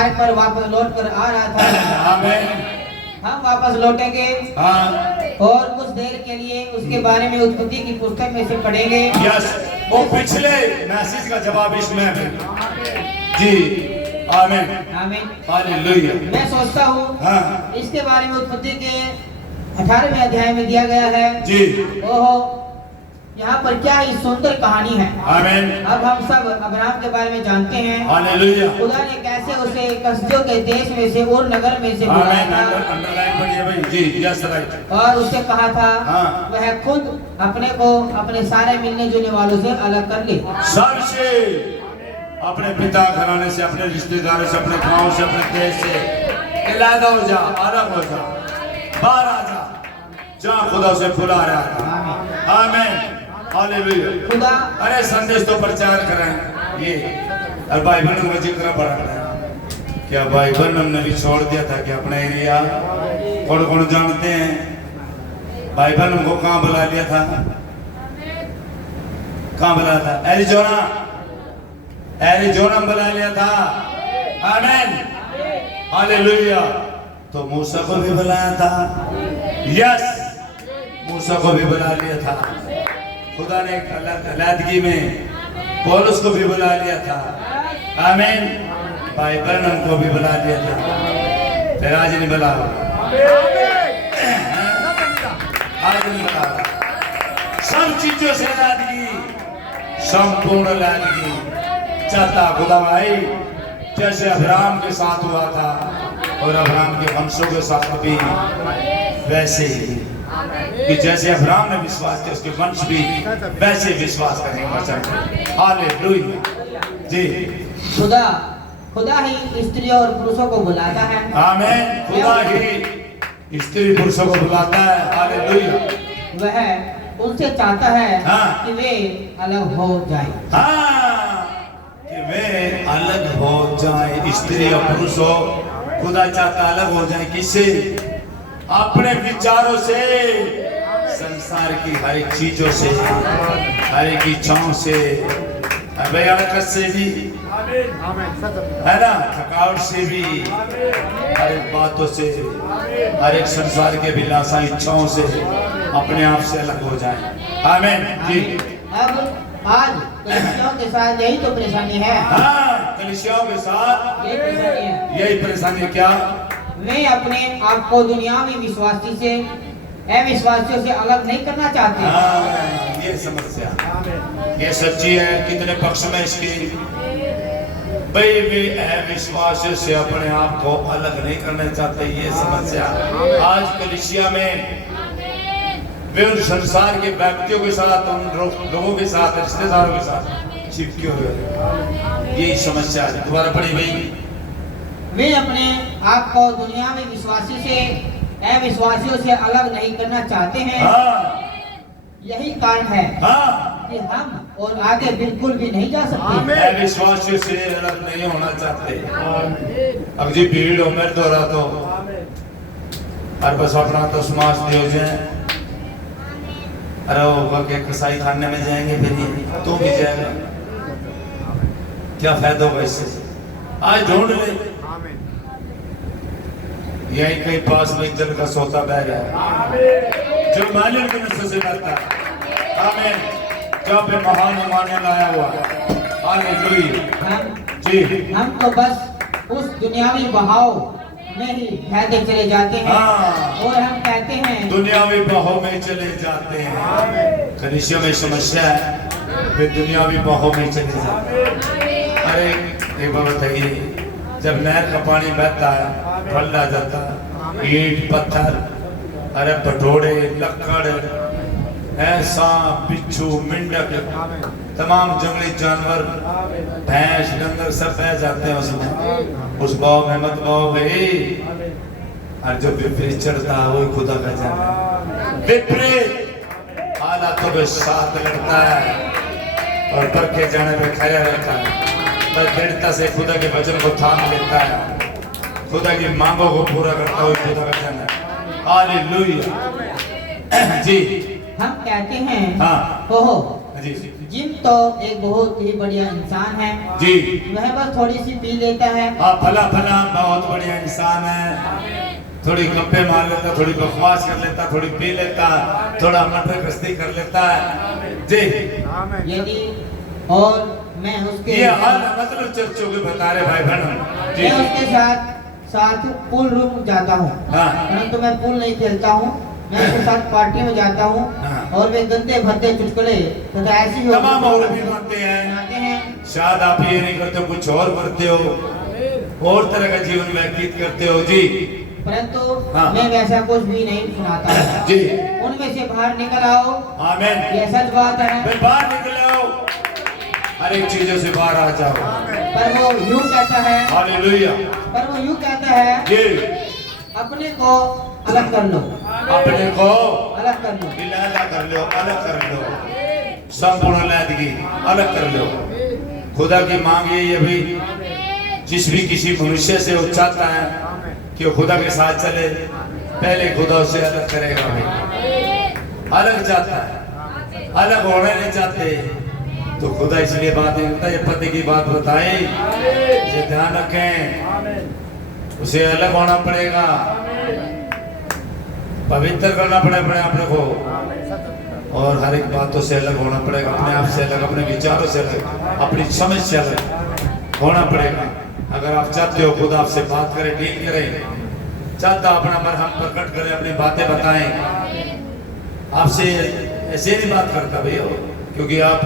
मार्ग पर वापस लौट कर आ रहा था। आमीन। हम वापस लौटेंगे हाँ और कुछ देर के लिए उसके बारे में उत्पत्ति की पुस्तक में से पढ़ेंगे। यस, वो पिछले मैसेज का जवाब इसमें है जी। आमीन आमीन। हालेलुया। मैं सोचता हूँ हाँ इसके बारे में उत्पत्ति के 18वें अध्याय में दिया गया है जी। ओहो, यहाँ पर क्या ही सुंदर कहानी है। आमीन। अब हम सब अब्राहम के बारे में जानते हैं। हालेलुया। खुदा ने कैसे उसे कसदियों के देश में से और नगर में से बुलाया आमीन। था अंडरलाइन पढ़िए भाई जी। Yes right. और उससे कहा था हाँ। वह खुद अपने को अपने सारे मिलने जुलने वालों से अलग कर ले। सबसे अपने पिता घराने से, अपने रिश्तेदारों से, अपने गांव से, अपने देश से अलग हो जा, अलग हो जा, बाहर आ जा, जहाँ खुदा से बुला रहा था। आमीन हालेलुया। खुदा अरे संदेश तो प्रचार करें ये। और भाई बहन मुझे जिक्र पड़ा है क्या? भाई बहन हमने भी छोड़ दिया था कि अपना एरिया कौन कौन जानते हैं? भाई बहन हमको कहाँ बुला लिया था? कहाँ बुलाया था? एरिजोना, एरिजोना बुला लिया था। आमीन हालेलुया। तो मूसा को भी बुलाया था। यस, मूसा को भी बुला लिया था। खुदा ने एक अलग में पौलुस को भी बुला लिया था। आमीन। भाई बर्नम को भी बुला लिया था। फिर आज नहीं बुला, आज नहीं बुला। सब चीजों से लादगी, संपूर्ण लादगी चाहता खुदा भाई, जैसे अब्राहम के साथ हुआ था और अब्राहम के वंशों के साथ भी वैसे ही कि जैसे अब्राहम ने विश्वास किया उसके वंश भी वैसे विश्वास करेंगे वचन। हालेलुया जी। खुदा ही स्त्रियों और पुरुषों को बुलाता है। आमीन। खुदा ही स्त्री पुरुषों को बुलाता है। हालेलुया। वह उनसे चाहता है हाँ। कि वे अलग हो जाएं। हाँ, कि वे अलग हो जाए। स्त्री और पुरुष हो, खुदा चाहता अलग हो जाए। किससे? अपने विचारों से, संसार की हर एक चीजों से, हर एक इच्छाओं से, हरकत से भी है ना, थकावट से भी, हर एक बातों से, हर एक संसार के विलासा इच्छाओं से अपने आप से अलग हो जाए। आमीन जी। अब आज कलीसियाओं के साथ यही तो परेशानी है। हाँ, कलीसियाओं के साथ यही परेशानी है। यही परेशानी। क्या? वे अपने आप को दुनियावी विश्वासी से अविश्वासियों से अलग नहीं करना चाहते। हाँ, ये समस्या, ये सच्ची है। कितने पक्ष में इसकी? भाई वे अविश्वासियों से अपने आप को अलग नहीं करना चाहते, ये समस्या आज कलीसिया में। वे उन संसार के व्यक्तियों के साथ, उन लोगों के साथ, रिश्तेदारों के साथ चिपके हुए, यही समस्या है। दोबारा पढ़ी भाई। वे अपने आप को दुनियावी विश्वासी से अविश्वासियों से अलग नहीं करना चाहते हैं। हाँ, यही कारण है हाँ, कि हम और आगे बिल्कुल भी नहीं जा सकते। अविश्वासियों से अलग नहीं होना चाहते। अब जी भीड़ हो मेरे द्वारा तो और बस अपना तो समाज दियो जाए। अरे वो के कसाई खाने में जाएंगे, फिर ये तो भी जाएगा, क्या फायदा होगा इससे? आज ढूंढ ले, यही कहीं पास में जल का सोता बह रहा है जो मालिक के नस्ल से करता है। आमीन। जहाँ पे महान माने लाया हुआ हालेलुया जी। हम तो बस उस दुनियावी बहाव में ही बहते चले जाते हैं। हाँ। और हम कहते हैं दुनियावी बहाव में चले जाते हैं। कलीसिया में समस्या है, वे दुनियावी बहाव में चले जाते हैं। अरे एक बात बताइए, जब नहर का पानी बहता है, ठंडा जाता है, ईंट पत्थर, अरे भटोड़े, लकड़, सांप, बिच्छू, मेंढक, तमाम जंगली जानवर, भैंस, डंगर सब बह जाते हैं उसमें। उस भाव में मत भाव गई, और जो विपरीत चढ़ता है वही खुदा का जाना। विपरीत हालातों के साथ लड़ता है और पक्के जाने पे खड़ा रहता है, बस दृढ़ता से खुदा के वचन को थाम लेता है, खुदा की मांगों को पूरा करता हुआ खुदा का जाना। हालेलुया जी। हम कहते हैं हाँ। ओहो जी जिम तो एक बहुत ही बढ़िया इंसान है, जी वह बस थोड़ी सी पी लेता है। हाँ, भला भला बहुत बढ़िया इंसान है, थोड़ी गप्पे मार लेता, थोड़ी बकवास कर लेता, थोड़ी पी लेता, थोड़ा मटर गश्ती कर लेता है जी। यदि और मैं उसके ये हाल मतलब चर्चों के बता रहे भाई बहन जी। मैं उसके साथ साथ पूल रूम जाता हूँ, हाँ परंतु मैं पूल नहीं खेलता हूँ, मैं उसके साथ पार्टी में जाता हूँ हाँ। और वे गंदे भद्दे चुटकुले तथा ऐसी तमाम और भी बनते हैं। बनाते हैं। शायद आप ये नहीं करते, कुछ और करते हो, और तरह का जीवन व्यतीत करते हो जी। परंतु हाँ। मैं वैसा कुछ भी नहीं सुनाता हूँ। जी उनमें से बाहर निकल आओ, आमीन। ये सच बात है। फिर बाहर निकले आओ, हर एक चीजों से बाहर आ जाओ। पर वो यूं कहता है, हालेलुया पर वो यूं कहता है, जी। अपने को अलग कर लो, अपने को अलग कर लो। इलादा कर लो, अलग कर लो, संपूर्ण अलग अलग कर लो। खुदा की मांग यही है भाई, जिस भी किसी मनुष्य से वो चाहता है कि वो खुदा के साथ चले, पहले खुदा उसे अलग करेगा भाई। अलग चाहता है, अलग होना नहीं चाहते, तो खुदा इसलिए बात नहीं करता, ये पति की बात बताए, ये ध्यान रखें, उसे अलग होना पड़ेगा, पवित्र करना पड़ेगा अपने को, और हर एक बातों से अलग होना पड़ेगा, अपने आप से अलग, अपने विचारों से अलग, अपनी समझ से अलग होना पड़ेगा। अगर आप चाहते हो खुदा आपसे बात करे, डील करे, चाहता अपना मरहम प्रकट करे, अपनी बातें बताएं, आपसे ऐसे नहीं बात करता भैया, क्योंकि आप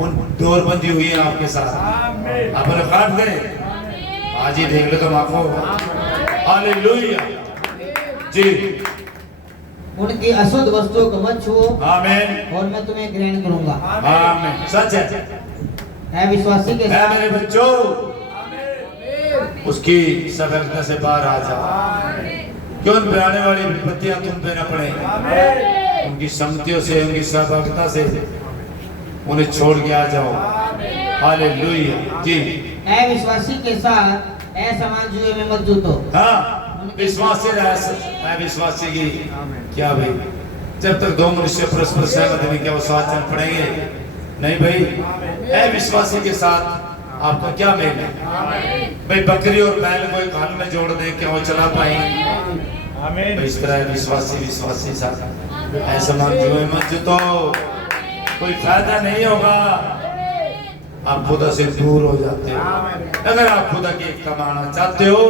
उन डोर बंदी हुई है आपके साथ, आप काट गए, आज ही देख लो तो माफ होगा। हालेलुया जी। उनकी अशुद्ध वस्तुओं को मत छुओ, आमीन और मैं तुम्हें ग्रहण करूंगा। आमीन। सच है विश्वासी के साथ मेरे बच्चों, उसकी सफलता से बाहर आ जाओ, क्यों पे आने वाली विपत्तियां तुम पे न पड़े, उनकी सम्मतियों से, उनकी सहभागिता से उन्हें छोड़ के आ जाओ। हालेलुया जी। विश्वासी के साथ असमान जुए में मत जूतो। हाँ, विश्वासी रह विश्वासी की क्या भाई, जब तक दो मनुष्य परस्पर सहमत नहीं क्या वो साथ चल पड़ेंगे? नहीं भाई, अविश्वासी के साथ आपका क्या मेल है भाई? बकरी और बैल को एक हाल में जोड़ दे, क्या वो चला पाएंगे? इस तरह विश्वासी साथ ऐसा मान जुए मत जूतो, कोई फायदा नहीं होगा, आप खुदा से दूर हो जाते हो। अगर आप खुदा की एक कमाना चाहते हो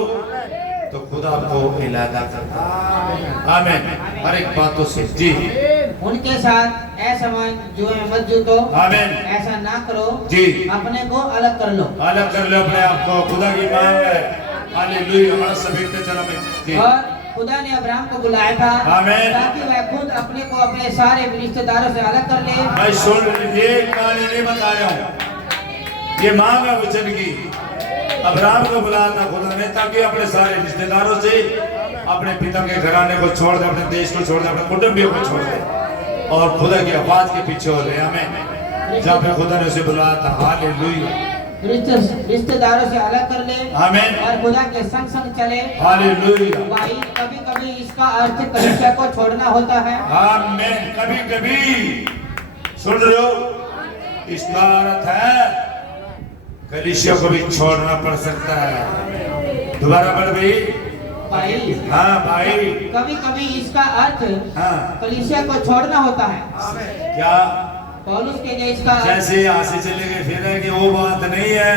तो खुदा आपको इलादा करता है। आमीन। हर एक बातों से जी। उनके साथ असमान जुए में मत जूतो। आमीन। ऐसा ना करो जी। अपने को अलग कर लो, अलग कर लो अपने आप को, खुदा की मांग है। हालेलुया। हमारा सभी पे चला जी। और खुदा ने अब्राहम को बुलाया था आमीन। ताकि वह खुद अपने को अपने सारे रिश्तेदारों से अलग कर ले। मैं सुन, ये कहानी नहीं बता रहा हूँ, ये मांग है वचन की। अब्राहम को बुलाया था खुदा ने ताकि अपने सारे रिश्तेदारों से, अपने पिता के घराने को छोड़ दे, अपने देश को छोड़ दे, अपने कुटुंबियों को छोड़ दे और खुदा की आवाज के पीछे हो रहे हमें, जहाँ पे खुदा ने उसे बुलाया था। हालेलुया। रिश्तेदारों से अलग कर ले, आमीन। और खुदा के संग संग चले। हालेलुया। भाई कभी कभी इसका अर्थ कलीसिया को छोड़ना होता है। आमीन। कभी कभी सुन रहे हो, इसका अर्थ है कलीसिया को भी छोड़ना पड़ सकता है। दोबारा पढ़ भी भाई, हाँ भाई, कभी कभी इसका अर्थ हाँ कलीसिया को छोड़ना होता है। क्या? पौलुस के लिए इसका जैसे यहाँ से चले गए फिर है कि वो बात नहीं है।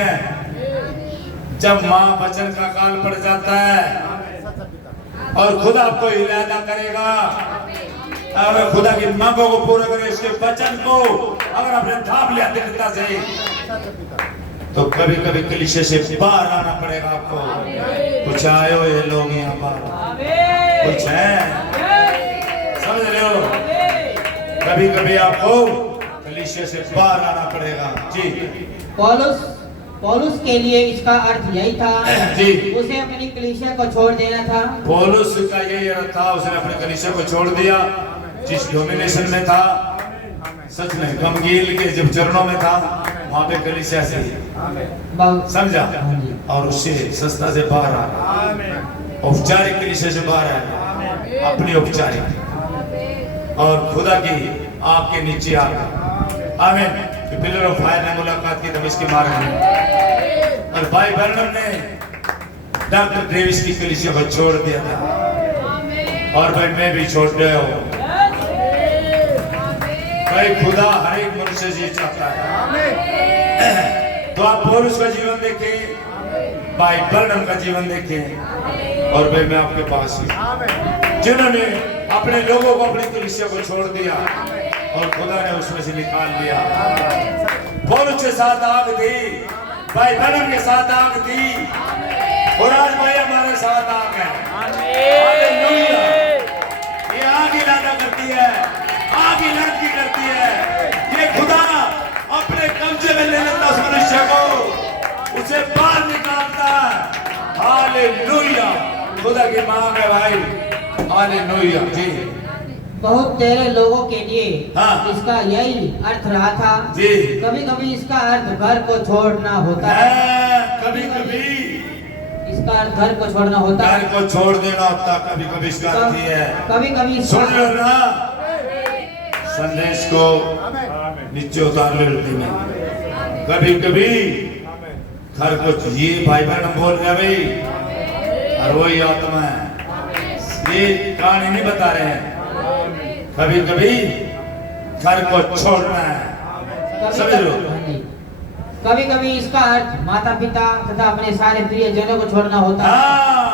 जब माँ वचन का काल पड़ जाता है और खुदा आपको इलादा करेगा, अगर खुदा की मांगों को पूरा करें, इसके वचन को अगर आपने थाम लिया दृढ़ता से, तो कभी कभी कलीसिया से बाहर आना पड़ेगा आपको। कुछ आए हो ये लोग यहाँ पर, कुछ है, समझ रहे हो? कभी कभी आपको कलीसिया से बाहर आना पड़ेगा जी। पौलुस के लिए इसका अर्थ यही था जी। उसे अपनी कलीसिया को छोड़ देना था। पौलुस का यही अर्थ था, उसने अपने कलीसिया को छोड़ दिया जिस डोमिनेशन में था। सच में गमगील के जब चरणों में था, वहां पे कलीसिया से समझा, और उससे संस्था से बाहर आ, औपचारिक कलीसिया से बाहर आ, अपनी औपचारिक और खुदा की आपके नीचे आ गया। आमीन। कि पिलर ऑफ फायर ने मुलाकात की दमिश्क के मार्ग में, और भाई बर्नम ने डॉक्टर डेविस की कलीसिया को छोड़ दिया था, और भाई मैं भी छोड़ गया हूँ। भाई खुदा हर एक मनुष्य से चाहता है। तो आप पौलुस का जीवन देखें, भाई बर्नम का जीवन देखें, और भाई मैं आपके पास हूँ जिन्होंने अपने लोगों को, अपनी कलीसिया को छोड़ दिया और खुदा ने उसमें से निकाल लिया। पौलुस के साथ आग थी, भाई बर्नम के साथ आग थी, और आज भाई हमारे साथ आग है। हालेलुया। ये आग ही लाना करती है, आग ही लड़की करती है। ये खुदा अपने कब्जे में ले लेता उस मनुष्य को, उसे बाहर निकालता है। हालेलुया। खुदा की मांग है भाई। हालेलुया जी। बहुत तेरे लोगों के लिए हाँ। इसका यही अर्थ रहा था जी। कभी कभी इसका अर्थ घर को छोड़ना होता है, कभी कभी इसका अर्थ घर को छोड़ना होता घर है, को छोड़ देना होता, कभी कभी इसका अर्थ ही है। कभी कभी सुन लो ना, संदेश को नीचे उतार लो हृदय में। कभी कभी घर को, ये भाई बहन बोल रहे हैं भाई, और वही आत्मा है, ये कहानी नहीं बता रहे हैं। कभी कभी घर को छोड़ना है, समझ लो। कभी कभी इसका अर्थ माता पिता तथा अपने सारे प्रियजनों को छोड़ना होता है। हाँ,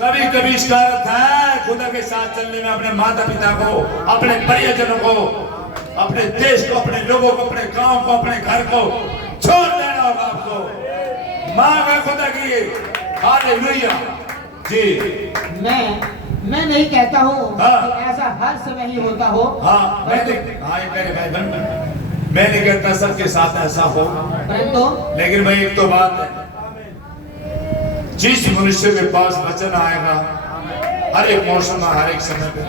कभी कभी इसका अर्थ है खुदा के साथ चलने में अपने माता पिता को, अपने परिजनों को, अपने देश को, अपने लोगों को, अपने गांव को, अपने घर को छोड़ देना होगा आपको। मांग है खुदा की। हालेलुया जी। मैं नहीं कहता हूँ हाँ। कि ऐसा हर समय ही होता हो। हाँ, मैं नहीं कहता सबके साथ ऐसा हो, परंतु लेकिन भाई एक तो बात है, जिस मनुष्य के पास वचन आएगा हर एक मौसम में, हर एक समय में,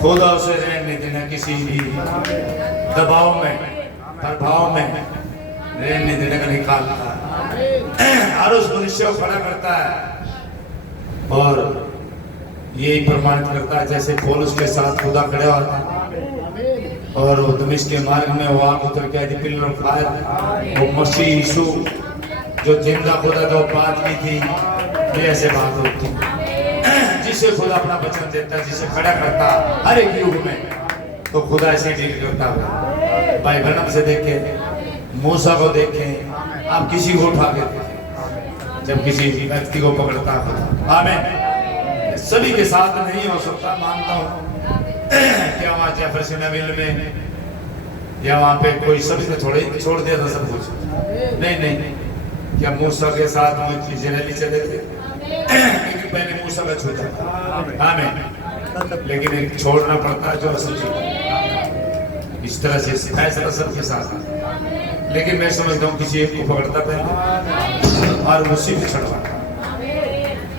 खुदा उसे रहने देना किसी भी दबाव में, प्रभाव में रहने देने का निकालता है, हर उस मनुष्य को खड़ा करता है, और यही प्रमाणित करता है जैसे पौलुस के साथ खुदा खड़े होता है, और वो दमिश्क के मार्ग में वो आग उतर के आई थी, पिलर ऑफ फायर, वो मसीह यीशु जो जिंदा खुदा तो बात की थी, ये ऐसे बात होती है। जिसे खुदा अपना वचन देता, जिसे खड़ा करता हर एक युग में, तो खुदा ऐसे डील करता है। भाई बर्नम से देखे, मूसा को देखे, आप किसी को उठा के देखें, जब किसी व्यक्ति को पकड़ता है। आमीन। सभी के साथ नहीं हो सकता, मानता हूँ। क्या वहाँ जेफरसनविल में या वहाँ पे कोई सभी ने थोड़े छोड़ दिया था सब कुछ? नहीं। क्या मूसा के साथ वो इजरायली चले थे? लेकिन पहले मूसा का छूटा था। आमीन। लेकिन एक छोड़ना पड़ता है जो असल चीज। इस तरह से फैसला सबके साथ, लेकिन मैं समझता हूँ किसी एक को पकड़ता पहले और उसी पे चढ़वाता,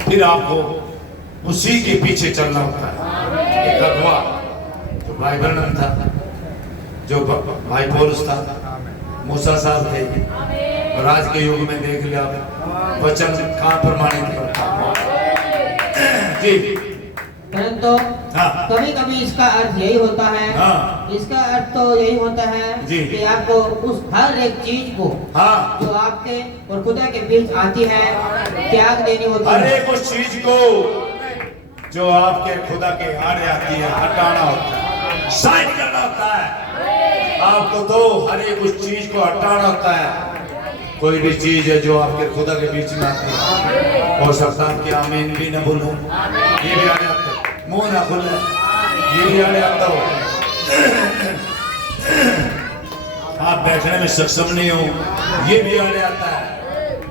फिर आपको उसी के पीछे चलना होता है। एक अगवा जो भाई बर्नम था, जो भाई पौलुस था, मूसा साहब थे, और आज के युग में देख लिया वचन कहाँ प्रमाणित करता जी। परंतु हाँ। कभी कभी इसका अर्थ यही होता है। हाँ। इसका अर्थ तो यही होता है जी। कि आपको उस हर एक चीज को, हाँ, जो आपके और खुदा के बीच आती है, त्याग देनी होती हर है। एक उस चीज को जो आपके खुदा के आड़े आती है, हटाना होता है, साइड करना होता है। आपको तो हर एक उस चीज को हटाना होता है। कोई भी चीज है जो आपके खुदा के बीच में आती है, हो सकता है कि आमीन भी न बोलो, ये भी आड़े आता है, मुंह ना खुले, ये भी आड़े आता हो, आप बैठने में सक्षम नहीं हो, ये भी आड़े आता है।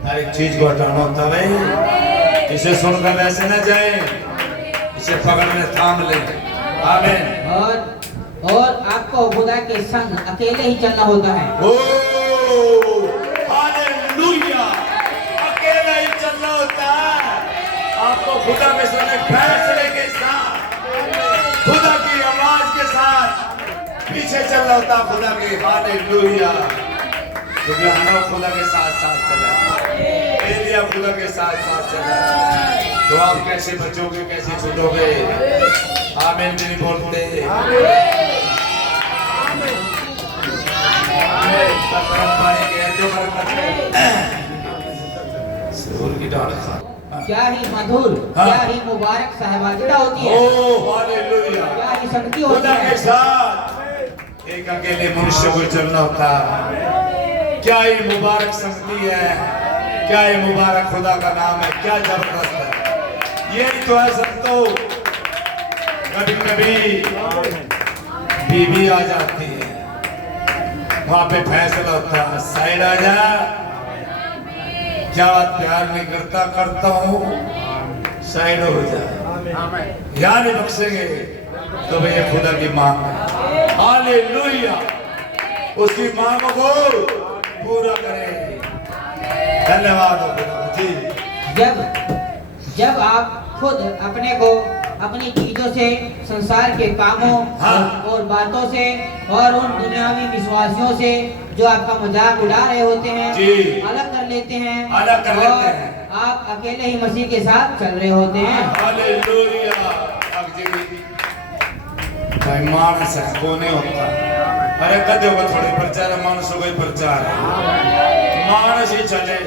हर एक चीज को हटाना होता है भाई। इसे सुनकर वैसे न जाए, इसे पकड़ में थाम ले। आमीन। और आपको खुदा के संग अकेले ही चलना होता है। हालेलुया। अकेले ही चलना होता है। आपको खुदा के संग फैसले के साथ, खुदा की आवाज के साथ पीछे चलना होता है खुदा के। हालेलुया। क्योंकि हम खुदा के साथ साथ चला, एलिया खुदा के साथ साथ चला, तो आप कैसे बचोगे, कैसे छूटोगे? आमीन भी नहीं बोलते। अब गर्म पानी के जो बरकत है सूर की डाल खा क्या ही मधुर, हाँ। क्या ही मुबारक सहभागिता होती है, ओ हालेलुया क्या ही शक्ति होती खुदा के है। साथ एक अकेले मनुष्य को चलना होता है। क्या ही मुबारक शक्ति है, क्या ही मुबारक खुदा का नाम है, क्या जबरदस्त है। ये तो है संतो, कभी कभी बीवी आ जाती है, वहां पे फैसला होता है साइड आ जा, क्या बात प्यार नहीं करता हूं, साइड हो जाए, या नहीं बख्शेंगे तो भैया खुदा की मांग है। हालेलुया, उसकी मांग को पूरा करें। धन्यवाद हो खुदा जी। जब आप खुद अपने को अपनी चीजों से, संसार के कामों हाँ। और बातों से और उन दुनियावी विश्वासियों से जो आपका मजाक उड़ा रहे होते हैं, जी। अलग कर लेते हैं, अलग कर लेते और हैं। आप अकेले ही मसीह के साथ चल रहे होते हैं। हालेलुया। अब जी भाई मानस है कोने होता, अरे कदे होगा थोड़े प्रचार है, मानसों का ही प्रचार है, मानस ही चले,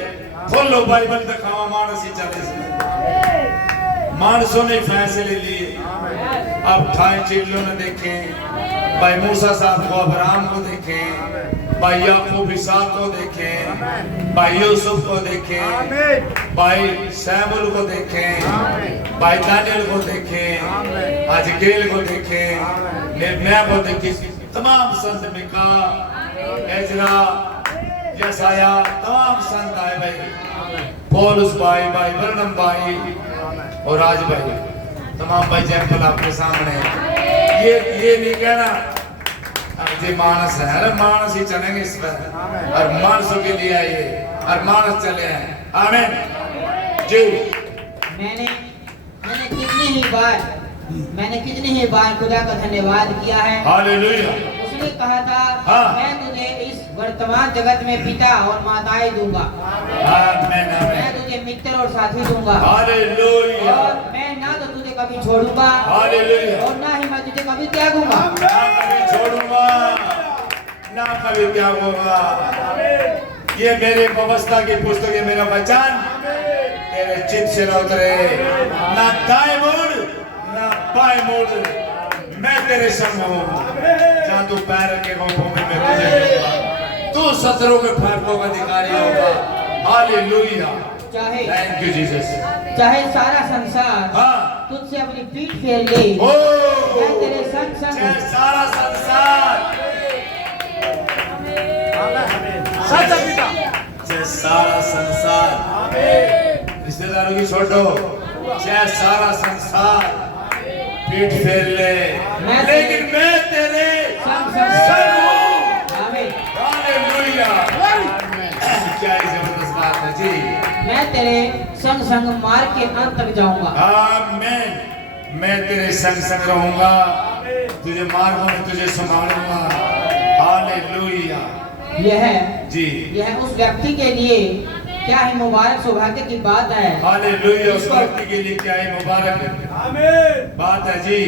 खोलो बाइबल दिखावा, मानस ही चले। मानसों ने फैसले लिए, अब ठाई चिल्लों ने देखे, भाई मूसा साहब को, अब्राहम को देखे, भाई याकूब इसहाक को देखे, भाई यूसुफ को देखे, भाई सैमुल को देखे, भाई दानियल को देखे, अजगेल को देखे, निर्णय को देखे, तमाम संत मिका, एजरा, यसाया, तमाम संत आए भाई, पौलुस भाई, भाई बरनम भाई और राज भाई, तमाम भाई जैपल आपके सामने। ये नहीं कहना अब ये मानस है, अरे मानस ही चलेंगे इस पर, और मानसों के लिए आइए और मानस चले हैं। आमीन जी। मैंने कितनी ही बार खुदा का धन्यवाद किया है। हालेलुया। उसने कहा था, हाँ। मैं तुझे इस वर्तमान जगत में पिता और माताएं दूंगा, आमीन मैं आमीन। तुझे मित्र और साथी दूंगा, हालेलुया। और मैं ना तो तुझे कभी छोड़ूंगा हालेलुया। और ना ही मैं तुझे कभी त्यागूंगा। ना कभी छोड़ूंगा, ना कभी त्यागूंगा। ये मेरे व्यवस्था की पुस्तक है, मेरा वचन तेरे चित्त से न उतरे, ना दाएं मोड़ ना बाएं मोड़, मैं तेरे संग हूँ, जहाँ तू पैर रखेगा भूमि में तुझे दूंगा, तू शत्रुओं के फाटकों का अधिकारी होगा। हालेलुया। चाहे थैंक यू जीसस। चाहे सारा संसार हाँ। तुझसे अपनी पीठ फेर ले, ओ मैं तेरे संग संग चाहे हूँ। सारा संसार, चाहे सारा संसार, रिश्तेदारों की छोड़ो, चाहे सारा संसार पीठ फेर ले, लेकिन मैं तेरे संग हूँ। आमीन। हालेलुया। क्या ही जबरदस्त बात है जी। मैं तेरे संग संग मार्ग के अंत तक जाऊंगा। आमीन। मैं तेरे संग संग रहूंगा, तुझे मार्गों में तुझे संभालूंगा। हालेलुया जी। यह उस व्यक्ति के लिए क्या ही मुबारक सौभाग्य की बात है। हालेलुया। उस व्यक्ति के लिए क्या ही मुबारक बात है जी,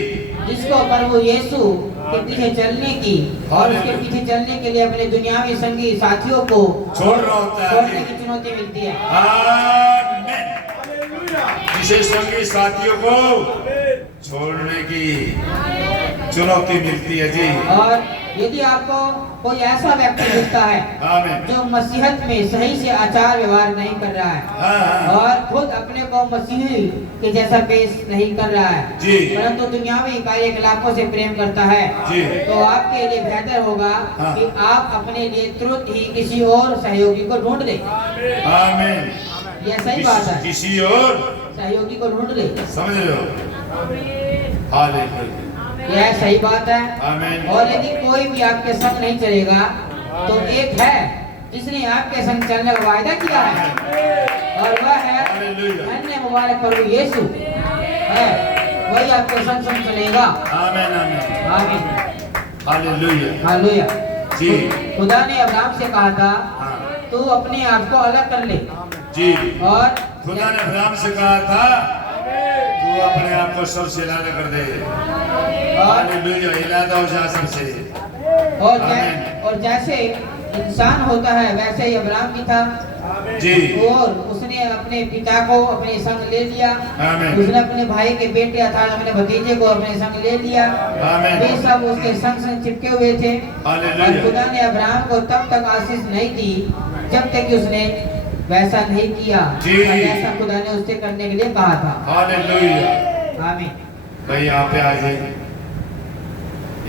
जिसको प्रभु यीशु के पीछे चलने की और उसके पीछे चलने के लिए अपने दुनियावी संगी साथियों को छोड़ना होता है छोड़ने जी। की चुनौती मिलती है। आमीन। जिसे संगी साथियों को छोड़ने की चुनौती मिलती है जी। और यदि आपको कोई ऐसा व्यक्ति मिलता है आमीन। जो मसीहत में सही से आचार व्यवहार नहीं कर रहा है हाँ। और खुद अपने को मसीही के जैसा पेश नहीं कर रहा है जी। परंतु दुनियावी कार्यकलापों से प्रेम करता है जी। तो आपके लिए बेहतर होगा हाँ। कि आप अपने लिए तुरंत ही किसी और सहयोगी को ढूंढ लें। आमीन। यह सही बात है, किसी और सहयोगी को ढूंढ लें। समझ लो। हालेलुया। यह सही बात है। आमीन। और यदि कोई भी आपके संग नहीं चलेगा तो एक है जिसने आपके संग चलने का वायदा किया है और वह है हालेलुया। अन्य मुबारक प्रभु यीशु है, वही आपके संग संग चलेगा। आमीन आमीन। आमीन। हालेलुया हालेलुया। जी। खुदा ने अब्राहम से कहा था, हाँ। तू अपने आप को अलग कर ले जी। और खुदा ने अब्राहम से कहा था, तू अपने आप को सबसे अलग कर दे। हालेलुया। इलादा हो जा सबसे। आमीन। और जैसे इंसान होता है वैसे ही अब्राहम भी था जी और उसने अपने पिता को अपने संग ले लिया। आमीन। उसने अपने भाई के बेटे अर्थात अपने भतीजे को अपने संग ले लिया। आमीन। वे सब उसके संग संग चिपके हुए थे और हालेलुया। खुदा ने अब्राहम को तब तक आशीष नहीं दी जब तक कि उसने वैसा नहीं किया जी। जैसा खुदा ने उससे करने के लिए कहा था। हालेलुया। आमीन। भाई यहाँ पे आ जाइए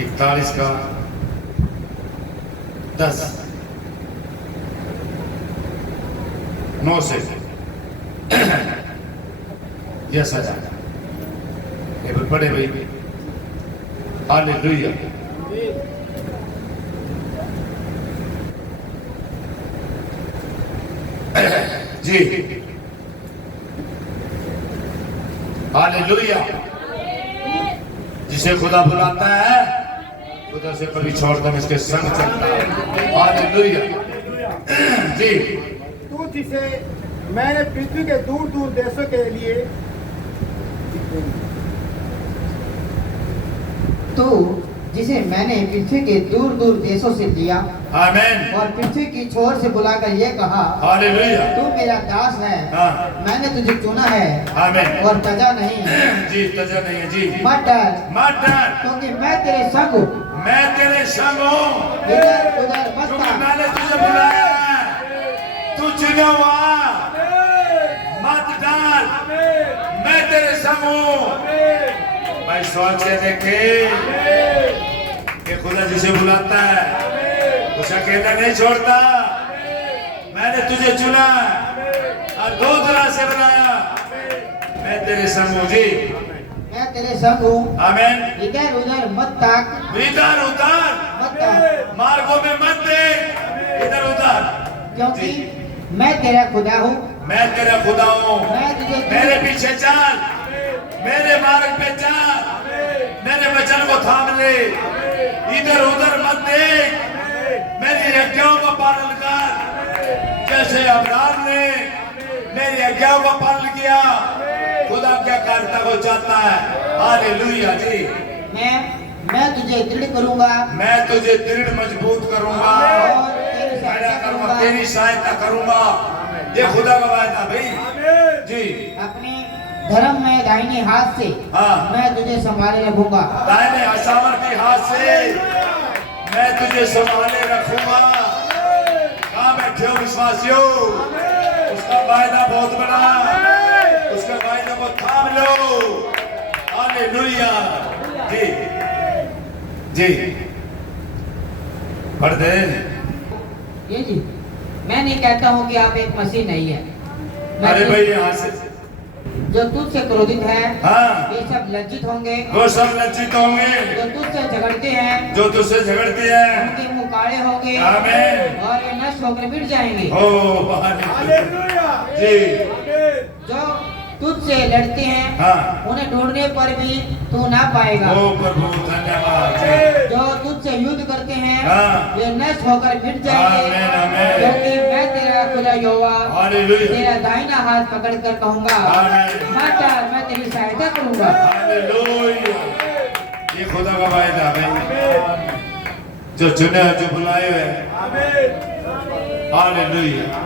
41 का 10 9 से यस आ जाएगा ये भी पढ़े भाई। हालेलुया। जी हालेलुया। जिसे खुदा बुलाता है खुदा से कभी छोड़कर इसके संग चलता है। हालेलुया। जी तू जिसे मैंने पृथ्वी के दूर दूर देशों के लिए तो जिसे मैंने पृथ्वी के दूर दूर देशों से लिया आमीन। और पृथ्वी की छोर से बुलाकर ये कहा हालेलुया। तू मेरा दास है। हाँ। मैंने तुझे चुना है आमीन। और तजा नहीं है। जी तजा नहीं है जी। मत डर मत डर क्योंकि मैं तेरे संग हूँ। मैं तेरे संग हूँ। इधर उधर मत क्योंकि ताक। मैंने तुझे बुलाया है। तू चुना हुआ मत डर मैं तेरे संग हूँ। भाई सोच के देखे कि खुदा जिसे बुलाता है उसे अकेला नहीं छोड़ता। मैंने तुझे चुना और 2 तरह से बनाया। मैं तेरे संग हूँ जी। मैं तेरे संग हूँ। आमीन। इधर उधर मत ताक। इधर उधर मत ताक मार्गों में मत देख इधर उधर क्योंकि मैं तेरा खुदा हूँ। मैं तेरा खुदा हूँ। मैं तुझे मेरे पीछे चल मेरे मार्ग पे चल मेरे वचन को थाम ले इधर उधर मत देख मेरी आज्ञाओं का पालन कर जैसे अब्राहम ने मेरी आज्ञाओं का पालन किया खुदा क्या करता को चाहता है। हालेलुया जी। मैं तुझे दृढ़ करूंगा मैं तुझे दृढ़ मजबूत करूंगा और तेरी पैदा सहायता करूंगा करूंगा। तेरी सहायता करूंगा। ये खुदा का वायदा भाई जी। अपने धर्म में दाहिने हाथ से हाँ। मैं तुझे संभाले रखूंगा। दाहिने असामर्थी हाथ से मैं तुझे संभाले रखूंगा। कहाँ बैठे हो विश्वासियों? उसका वायदा बहुत बड़ा। उसके वायदे को थाम लो। हालेलुया जी जी। पढ़ दे। ये जी मैं नहीं कहता हूँ कि आप एक मसीह नहीं है। मैं अरे तुझ- भाई यहाँ से जो तुझसे क्रोधित है हाँ वे सब लज्जित होंगे। वो सब लज्जित होंगे जो तुझसे झगड़ते हैं जो तुझसे झगड़ते हैं। उनके मुंह काले होंगे आमीन। और ये नष्ट होकर मिट जाएंगे। ओ हालेलुया जी। जो तुझसे लड़ते हैं हाँ उन्हें ढूंढने पर भी तू ना पाएगा। ओ प्रभु धन्यवाद जी। जो तुझसे युद्ध करते हैं हाँ। वे नष्ट होकर मिट जाएंगे। आमीन, आमीन। क्योंकि मैं तेरा खुदा यहोवा हालेलुया तेरा दाहिना हाथ पकड़ कर कहूंगा आमीन। मत डर मैं तेरी सहायता करूंगा। हालेलुया। ये खुदा का वायदा है जो चुने जो बुलाए हुए। हालेलुया।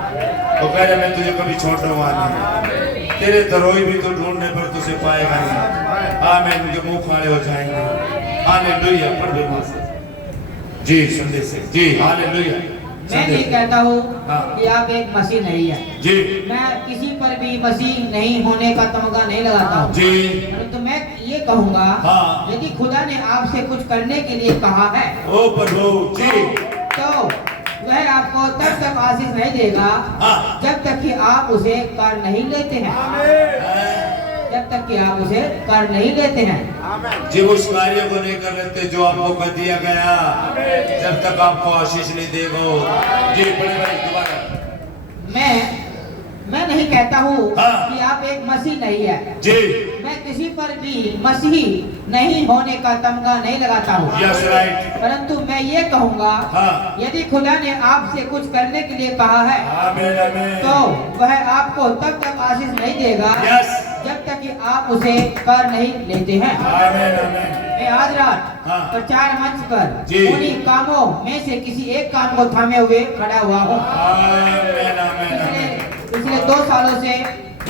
वो कह रहे मैं तुझे कभी छोड़ूंगा नहीं। तेरे तरोई भी तो ढूंढने पर तुझे पाएगा नहीं। आमीन। उनके मुंह काले हो जाएंगे। हालेलुया। पढ़ दो वहां से जी संदेश से जी। हालेलुया। मैं नहीं कहता हूँ हाँ। कि आप एक मसीह नहीं है। जी मैं किसी पर भी मसीह नहीं होने का तमगा नहीं लगाता हूँ। जी तो मैं ये कहूँगा हाँ। यदि खुदा ने आपसे कुछ करने के लिए कहा है ओ प्रभु जी तो वह आपको तब तक आशीष नहीं देगा हाँ। जब तक कि आप उसे कर नहीं लेते हैं। जब तक कि आप उसे कर नहीं लेते हैं। जब उस कार्य को नहीं कर लेते जो आपको कर दिया गया जब तक आपको आशीष नहीं देगा। जी बड़े भाई दोबारा। मैं नहीं कहता हूँ हाँ। कि आप एक मसीह नहीं है। जी मैं किसी पर भी मसीही नहीं होने का तमगा नहीं लगाता हूँ। Yes right. परंतु मैं ये कहूँगा हाँ। यदि खुदा ने आपसे कुछ करने के लिए कहा है आमीन आमीन। तो वह आपको तब तक आशीष नहीं देगा यस जब तक कि आप उसे कर नहीं लेते हैं। आमीन आमीन। मैं आज रात हाँ। प्रचार मंच पर जी। उन्हीं कामों में से किसी एक काम को थामे हुए खड़ा हुआ हूँ। आमीन, आमीन, आमीन। पिछले 2 सालों से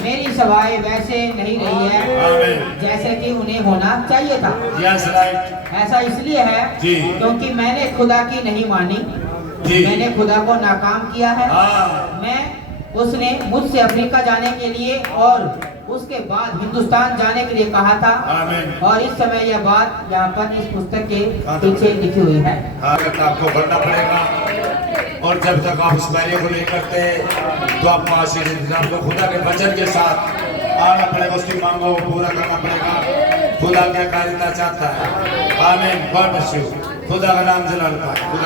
मेरी सभाएं वैसे नहीं रही है आमीन। जैसे कि उन्हें होना चाहिए था। Yes right. ऐसा इसलिए है जी। क्योंकि मैंने खुदा की नहीं मानी, जी। मैंने खुदा को नाकाम किया है। हाँ। मैं उसने मुझसे अफ्रीका जाने के लिए और उसके बाद हिंदुस्तान जाने के लिए कहा था। आमीन। और इस समय यह बात यहाँ पर इस पुस्तक के पीछे लिखी हुई है। आगे आपको करना पड़ेगा, और जब तक आप उस कार्य को नहीं करते तो आपको आशीष आपको खुदा के वचन के साथ आना पड़ेगा, उसकी मांगों को पूरा करना पड़ेगा। खुदा क्या कार्यता चाहता है। आमीन। God bless you. खुदा का नाम जलाल का खुदा